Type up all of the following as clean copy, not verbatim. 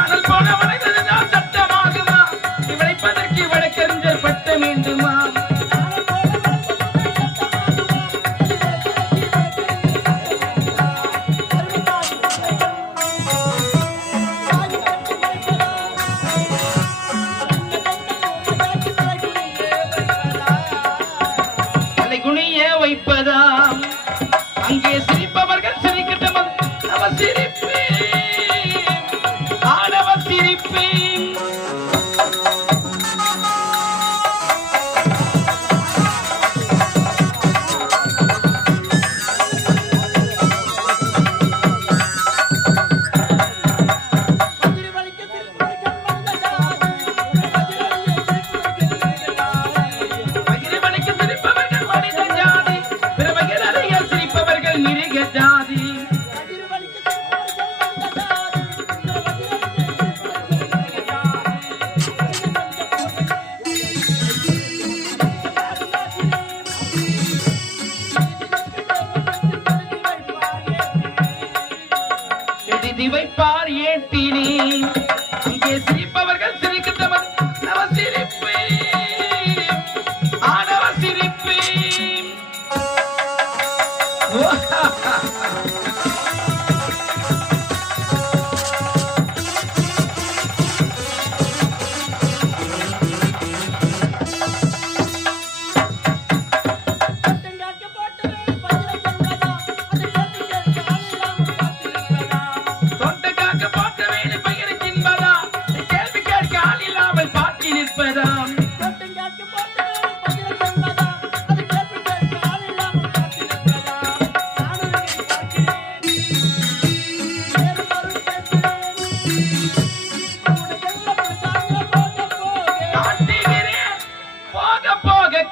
காதல் போல வளைந்ததுதான் சட்டமாகுமா? இவளைப்பதற்கு வழக்கறிஞர் பட்டம் வேண்டுமா? குனிய வைப்பதாம் அங்கே சிரிப்பவர்கள் சிரிக்கட்டும் அவ சிரிப்பு ஆடவ சிரிப்பு வைப்பார் ஏட்டினி அங்கே சிரிப்பவர்கள் சிரிக்கட்டும் நவ சிரிப்பு ஆடவ சிரிப்பு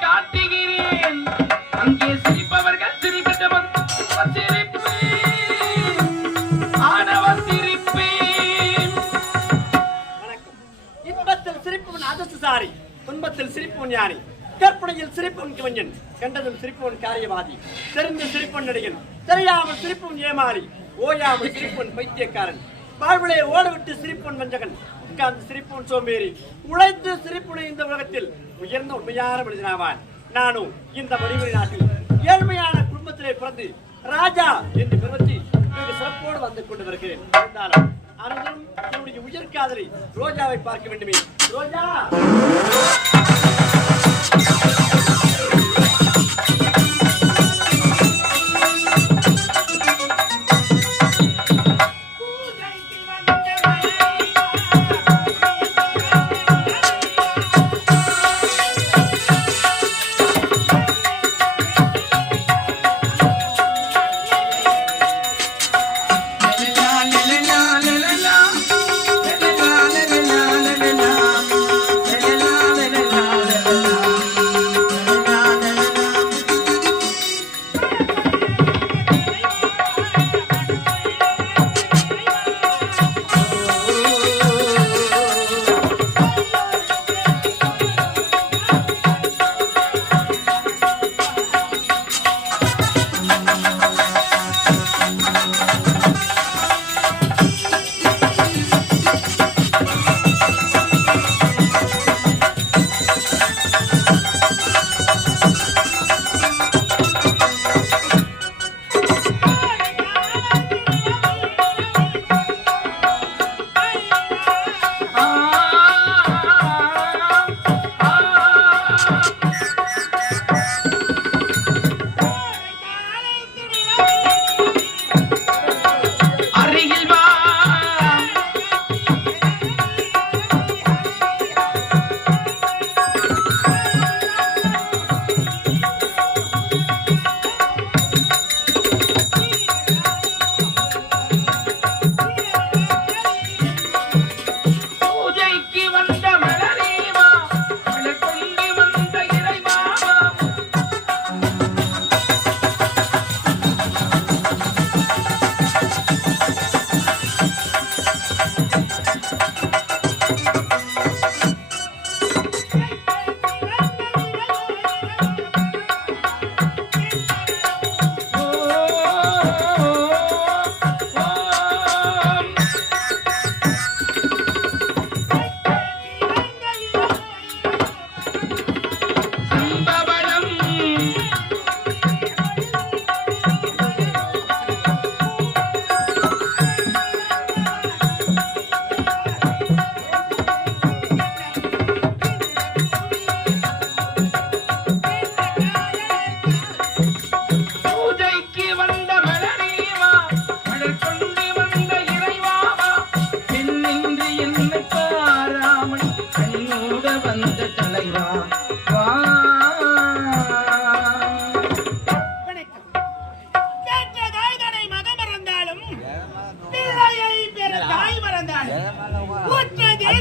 காட்டுகிறேன் அங்கே சிரிப்பவர்கள் சிரிக்கட்டும் சிரிப்பு ஆடவ சிரிப்பு. இன்பத்தில் சிரிப்பவன் அதிர்ஷ்டசாலி, துன்பத்தில் சிரிப்பவன் ஞானி, கற்பனையில் சிரிப்பவன் கவிஞன், கண்டதும் சிரிப்பவன் காரியவாதி, தெரிந்து சிரிப்பவன் நடிகன், தெரியாமல் சிரிப்பவன் ஏமாறி, ஓயாமல் சிரிப்பவன் பைத்தியக்காரன், வாழ்விலே ஓடவிட்டு சிரிப்பவன் வஞ்சகன், உட்கார்ந்து சிரிப்பவன் சோம்பேறி, உழைத்து சிரிப்புனை இந்த உலகத்தில் உயர்ந்த உண்மையான மனிதனாவான். நானும் இந்த மணிமணி நாட்டில் ஏழ்மையான குடும்பத்திலே பிறந்து ராஜா என்று பிறந்து சிறப்போடு வந்து கொண்டு வருகிறேன். இருந்தாலும் அனைவரும் என்னுடைய உயர்காதலை ரோஜாவை பார்க்க வேண்டுமே. ரோஜா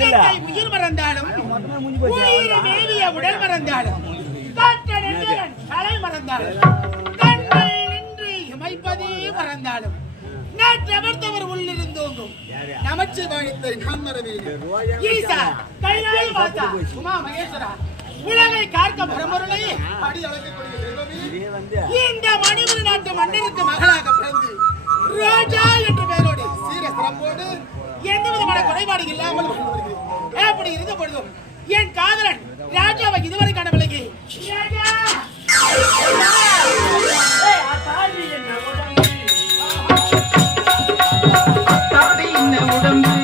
இயற்கை உயிர் மறந்தாலும் உயிர் மேவிய உடல் மறந்தாலும் காற்றன் தலை மறந்தாலும் கண்கள் நின்று இமைப்பதே மறந்தாலும் நேற்றவர்த்தவர் உள்ளிருந்தோங்கும் நமச்சிவாயத்தை நான் மறவேன். ஈசா கைலாய் வாசா உமா மகேஸ்வரா உலகை காக்க பரம்பொருளை அடி அளக்கக்கூடிய தெய்வமே, இந்த மணிமணி நாட்டு மன்னருக்கு மகளாக பிறந்து ராஜா என்ற பெயரோடு சீர சிறப்போடு எந்த விதமான குறைபாடு இல்லாமல் அப்படி இருந்த பொழுதும் என் காதலன் ராஜாவை இதுவரை காணவில்லை. உடம்பு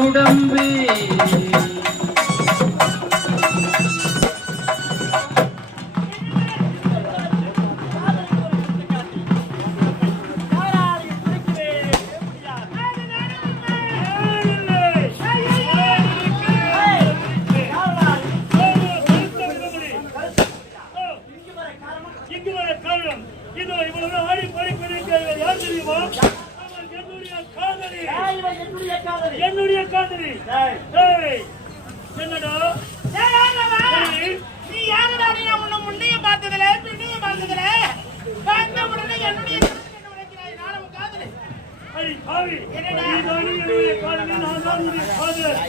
உடம்பு என்னுடைய காதலி என்னடா நீ யாரடா? நீ உன்னை முன்னைய பார்த்ததுல பின்னைய பார்த்ததுல பார்த்த உடனே என்னுடைய காதலி அடி பாவி என்னடா? என்னுடைய காதலி நான் தான் உன்னுடைய காதலன்.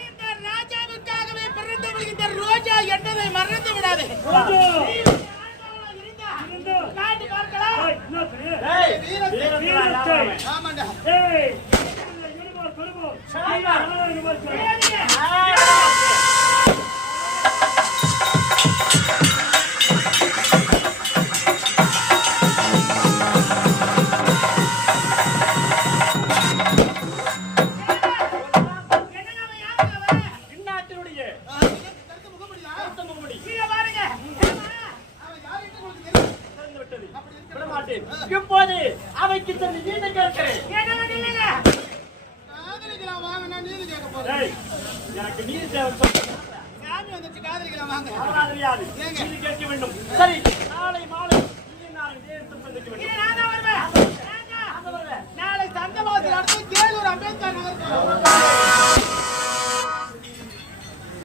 இந்த ராஜாவுக்காகவே பிறந்தவள் இந்த ரோஜா என்பதை மறந்து விடாதே. காட்டு பார்க்கலாம். ஆமாண்டா மாட்டேன். இப்போது அவைக்கு சென்று நீதி கேட்கிறேன். காதலிக்கலாம் வாங்க, நான் நீதி கேட்க போறேன். டேய், எனக்கு நீதி தேவை. சாமி வந்துச்சு, காதலிக்கலாம் வாங்க. அவரால் முடியாது. ஏங்க? நீதி கேட்க வேண்டும். சரி, நாளை மாலை நீ நான் தேசத்துக்கு வந்துக்க இது வேண்டும். நான் தான் வருவேன். நான் வருவேன். நாளை சந்தமாசத்தில் அடுத்து கேளூர் அம்பேத்கர் நகர் போறோம்.